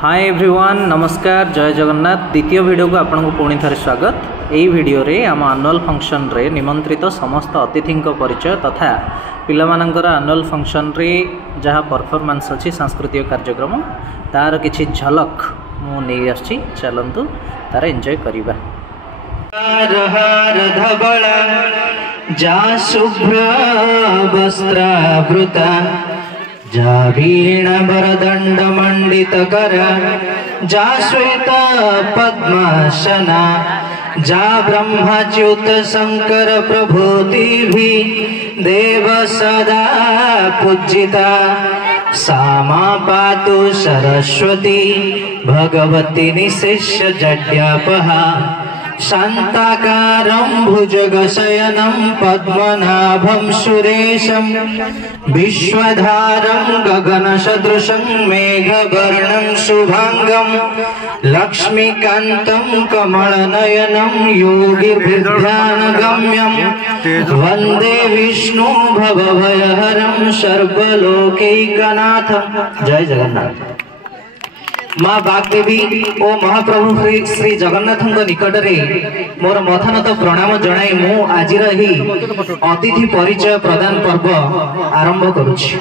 Hi everyone नमस्कार जय जगन्नाथ द्वितीय वीडियो को आपको पुणी थे स्वागत। यही वीडियो रे आम आनुअल फंक्शन रे निमंत्रित समस्त अतिथि परिचय तथा पिलामानंकर आनुअल फंक्शन रे जहाँ परफॉर्मेंस अच्छी सांस्कृतिक कार्यक्रम तार किछि झलक मु नहीं आछि चलंतु तार एंजॉय करिबा। धबला जा शुभ्र वस्त्रावृता जा वीणा वरदंड मंडित कर जा श्वेत पद्मासना जा ब्रह्मच्युत शंकर प्रभूति भी देव सदा पूजिता सामा पातु सरस्वती भगवती निशिष्य जड्यापहा शांताकारं भुजगशयनं पद्मनाभं सुरेशं विश्वधारं गगनसदृशं मेघवर्णं शुभांगं लक्ष्मीकान्तं कमलनयनं योगिभिर्ध्यानगम्यं वन्दे विष्णु भवभयहरं सर्वलोकैकनाथं। जय जगन्नाथ। माँ बागदेवी और महाप्रभु श्री जगन्नाथ निकट में मोर मथनत प्रणाम जनाई मु आज अतिथि परिचय प्रदान पर्व आरंभ करुछि।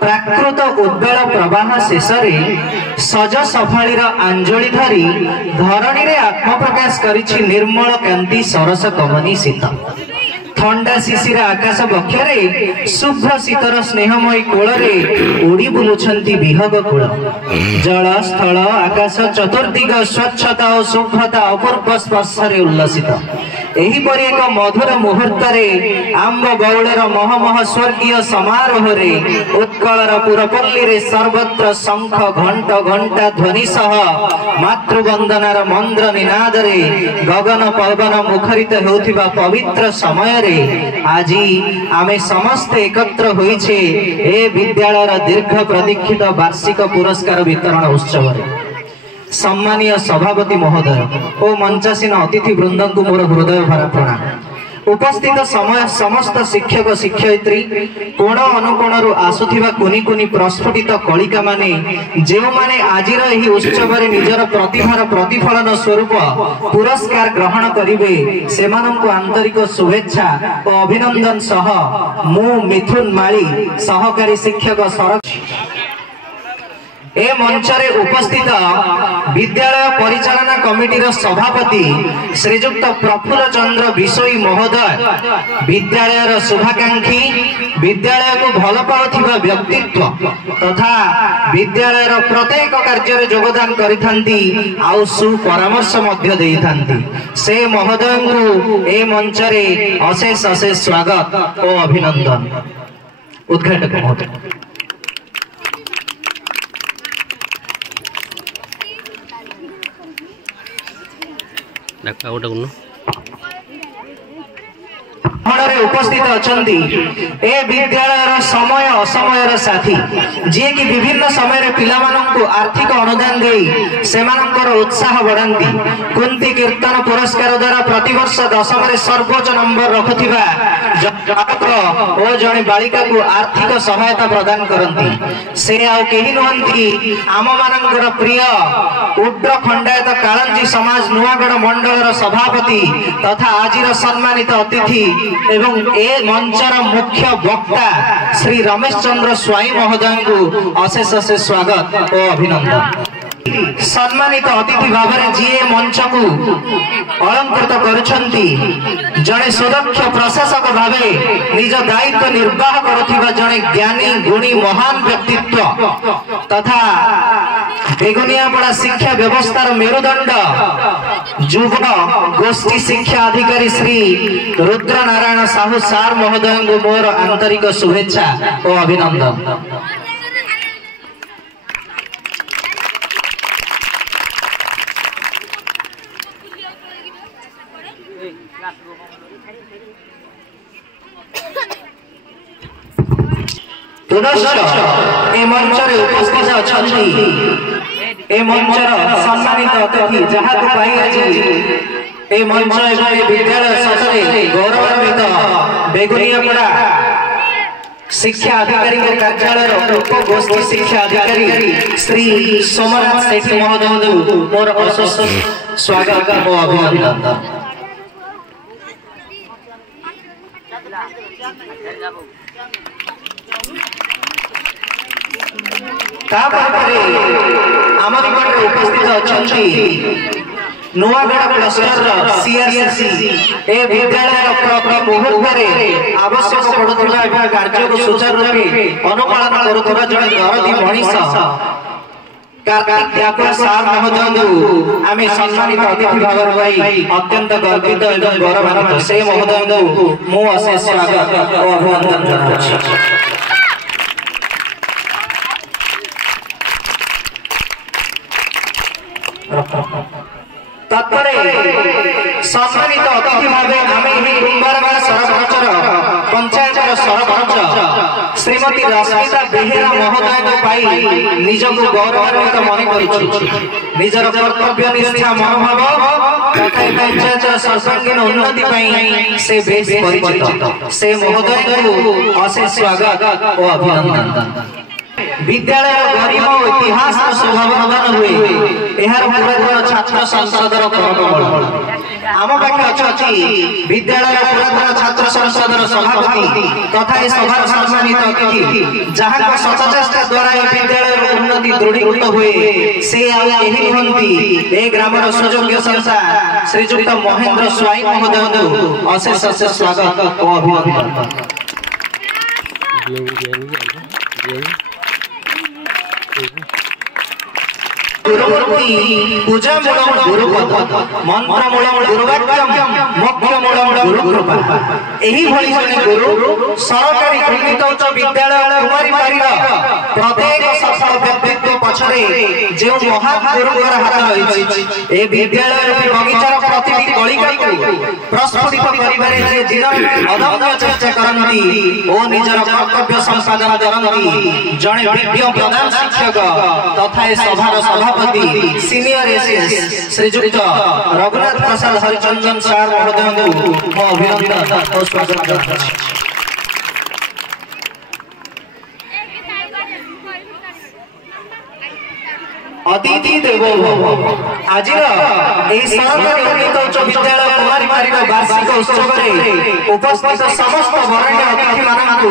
प्राकृत उद्वेल प्रवाह शेष सज सफालीर आंजलि धरी धरणी रे आत्मप्रकाश करिछि निर्मल कांति सरस कमनी शीत ठंडा शिशिर आकाश बक्षरे शुभ्र शीतर स्नेहमयी कोଳରେ उड़ी बुलुछंती विहग कूल जल स्थल आकाश चतुर्दिग स्वच्छता और शुभ्रता अपूर्व स्पर्शरे उल्लसित एहीपरि एक मधुर मुहूर्त आंब बौलर महमह स्वर्गीय समारोह उत्कलर पुरपल्ली रे सर्वत्र शंख घंट घंटा ध्वनि सह मातृवंदनार मंद्र निनाद गगन पवन मुखरित होउथिबा पवित्र समय आज आमे समस्ते एकत्र होइछे ए विद्यालयर दीर्घ प्रतीक्षित वार्षिक पुरस्कार वितरण उत्सव। सम्मानीय सभापति महोदय और मंचासीन अतिथि वृंद को मोर हृदय भरा प्रणाम। उपस्थित समय समस्त शिक्षक शिक्षयित्री कोण अनुकोणरू आसुथिबा कुनी कुनी प्रस्फुटित कलिका माने जे माने आजिर एही उत्सव रे निजर प्रतिभार प्रतिफलन स्वरूप पुरस्कार ग्रहण करिवे सेमानंकु आंतरिक शुभेच्छा और अभिनंदन सह मु मिथुन माली सहकारी शिक्षक सरक ए मंचरे उपस्थित विद्यालय परिचालना कमिटीर सभापति श्रीजुक्त प्रफुल्ल चंद्र बिशोई महोदय विद्यालयर शुभाकांक्षी विद्यालय को भल पाउथिबा व्यक्तित्व तथा विद्यालयर प्रत्येक कार्य योगदान करिथांती आउ सुपरामर्श मध्य देइथांती से महोदय को ए मंचरे अशेष अशेष स्वागत और अभिनंदन। उद्घाटक महोदय। उपस्थित अछंती ए विद्यालय समय असमयर साथी जे कि विभिन्न समय पिलामानंकु आर्थिक अनुदान देई सेमानंकर उत्साह बढ़ांती कुंती कीर्तन पुरस्कार द्वारा प्रतिवर्ष दशम सर्वोच्च नंबर रखुथिबा जनक ओ जणे बालिका को आर्थिक सहायता प्रदान करंती से आउ केही नहंती आम मानंकर प्रिय उड्र खंडायत कालंजी समाज नुआगढ़ मंडलर सभापति तथा आजिर सम्मानित अतिथि एवं ए मंचर मुख्य वक्ता श्री रमेश चंद्र स्वाई महोदय को अशेष अशेष स्वागत और अभिनंदन। सम्मानित अतिथि भाव जी मंच को अलंकृत करुछंती जड़े सुदक्ष प्रशासक भावे निज दायित्व निर्वाह करुथिबा जड़े ज्ञानी गुणी महान व्यक्तित्व तथा बेगुनियापड़ा शिक्षा व्यवस्थार मेरुदंड युव गोष्ठी शिक्षा अधिकारी श्री रुद्र नारायण साहू सार महोदय को मोर आंतरिक शुभेच्छा और अभिनंदन। ए मंचरे उपस्थित अछंती ए मंचर सम्मानित अतिथि जहाँ को पाई आज ए मंच एवं विद्यालय सतरे गौरवान्वित बेगुनियापड़ा शिक्षा अधिकारी कार्यालय उपगोष्ठी शिक्षा अधिकारी श्री सोमनाथ सेठी महोदय मोर अशेष स्वागत और अभिनंदन। उपस्थित अच्छा नुआगढ़ क्लस्टर सीआरसी ए विद्यालय प्रति मुहूर्त आवश्यक पड़ुवा कार्य को सुचारू रूपे अनुपालन करुवा जड़े दरदी मनीष कार्तिक ठाकुर सार महोदय आम सम्मानित अतिथि भाव अत्यंत गर्वित और गौरवान्वित से महोदय मु अशेष स्वागत और अभिनंदन जनाऊँ। तत्परे सम्मानित अतिथि भाव आम कुंभारगाँ सरपंचर पंचायत सरपंच श्रीमती रश्मिता बेहेरा महोदय निजक गौरवान्वित मन कर निजर कर्तव्य निष्ठा मनोभाव तथा पंचायत सर्वांगीन उन्नति से बेस परिचित से महोदय को अशेष स्वागत और अभिनंदन। विद्यालय गरीब इतिहास शोभावर्धन हुए यार पुरातन छात्र संसदर आम पाखे अच्छी विद्यालय पुरातन छात्र संसदर सभापति तथा सभार सम्मानित अतिथि जहाँ सचेष्टा द्वारा विद्यालय उन्नति दृढ़ीभूत हुए से ए ग्रामर सुयोग्य संस्था श्रीजुक्त महेंद्र स्वाई महोदय अशेष अशेष स्वागत और अभिनंदन। पूजा मूलम गुरुपद मंत्र मूलम गुरुवाक्यम मोक्ष मूलम गुरुकृपा एही भली जने गुरु सरकारी गृहीत विद्यालय कुमारी पारीर प्रत्येक सफल व्यक्तित्व पछरे जे महान गुरुकर हाथ रहिछि ए विद्यालय रूपी बगीचार प्रतिटी गलिका को प्रस्फुटित करिबारे जे दिन अदम्य चेष्टा करନ୍ତି ओ निजर कर्तव्य संपादन करନ୍ତି जने विज्ञ प्रधान शिक्षक तथा सभार सभा सीनियर एसीएस श्रीजुक्त रघुनाथ प्रसाद हरिचंदन सार महोदय को अभिनंदन और स्वागत करता हूं। अतिथि देवो भव आज सरकारी उन्नीत उच्च विद्यालय कुमारीपारी वार्षिक उत्सव में उपस्थित समस्त वरेण्य अतिथि मानू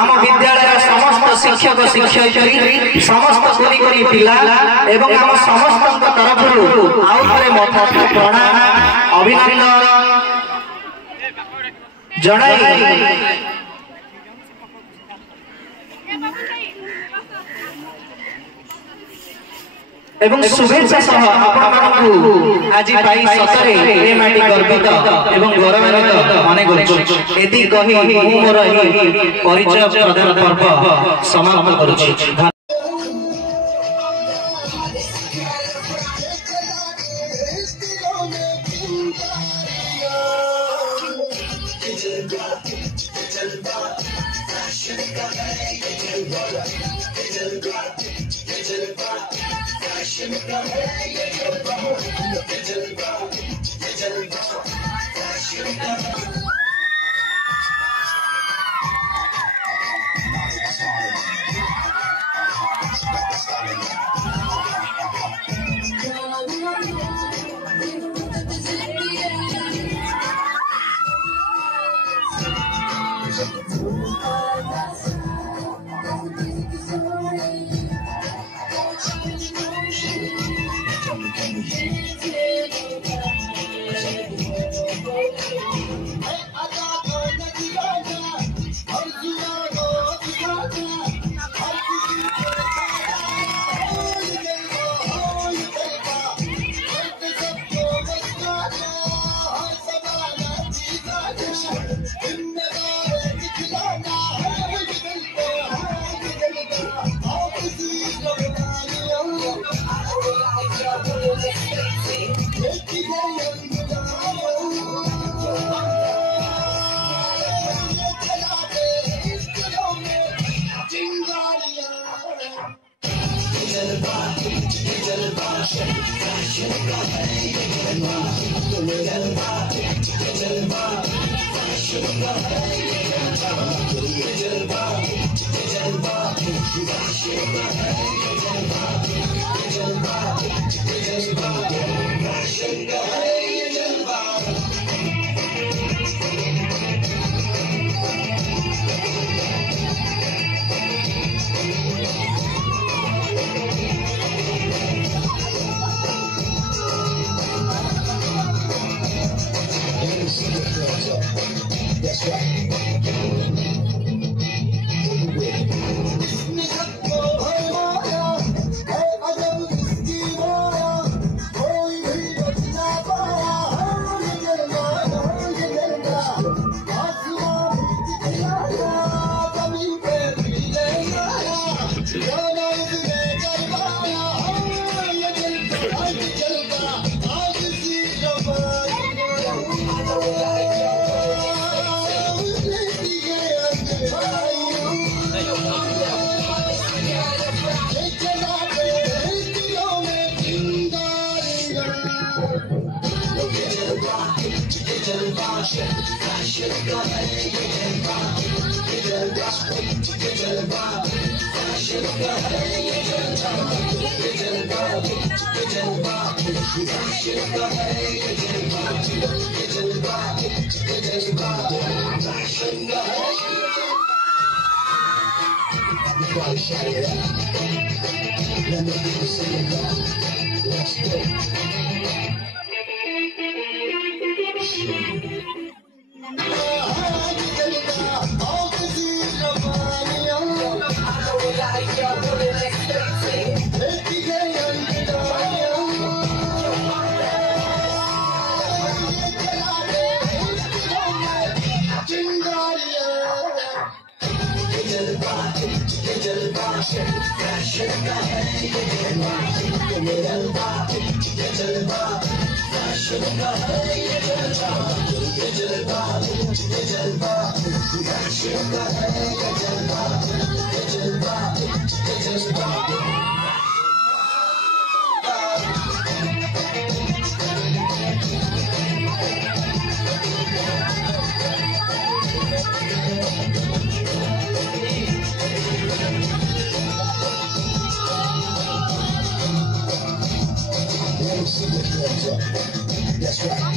आम विद्यालय समस्त शिक्षक शिक्षयित्री समस्त कुनी कुनी पिला एवं आम समस्त तरफ आउे मथा प्रणाम अभिनंदन जणाई एवं शुभेच्छा सह आपको आज पाई सतरे ए माटी गर्वित एवं गौरवान्वित माने करूछु एति कहि मु मोर परिचय प्रदान पर्व समाप्त करूछु। That's right. Everybody shout it out. Let me hear you sing it loud. Let's go. That's right.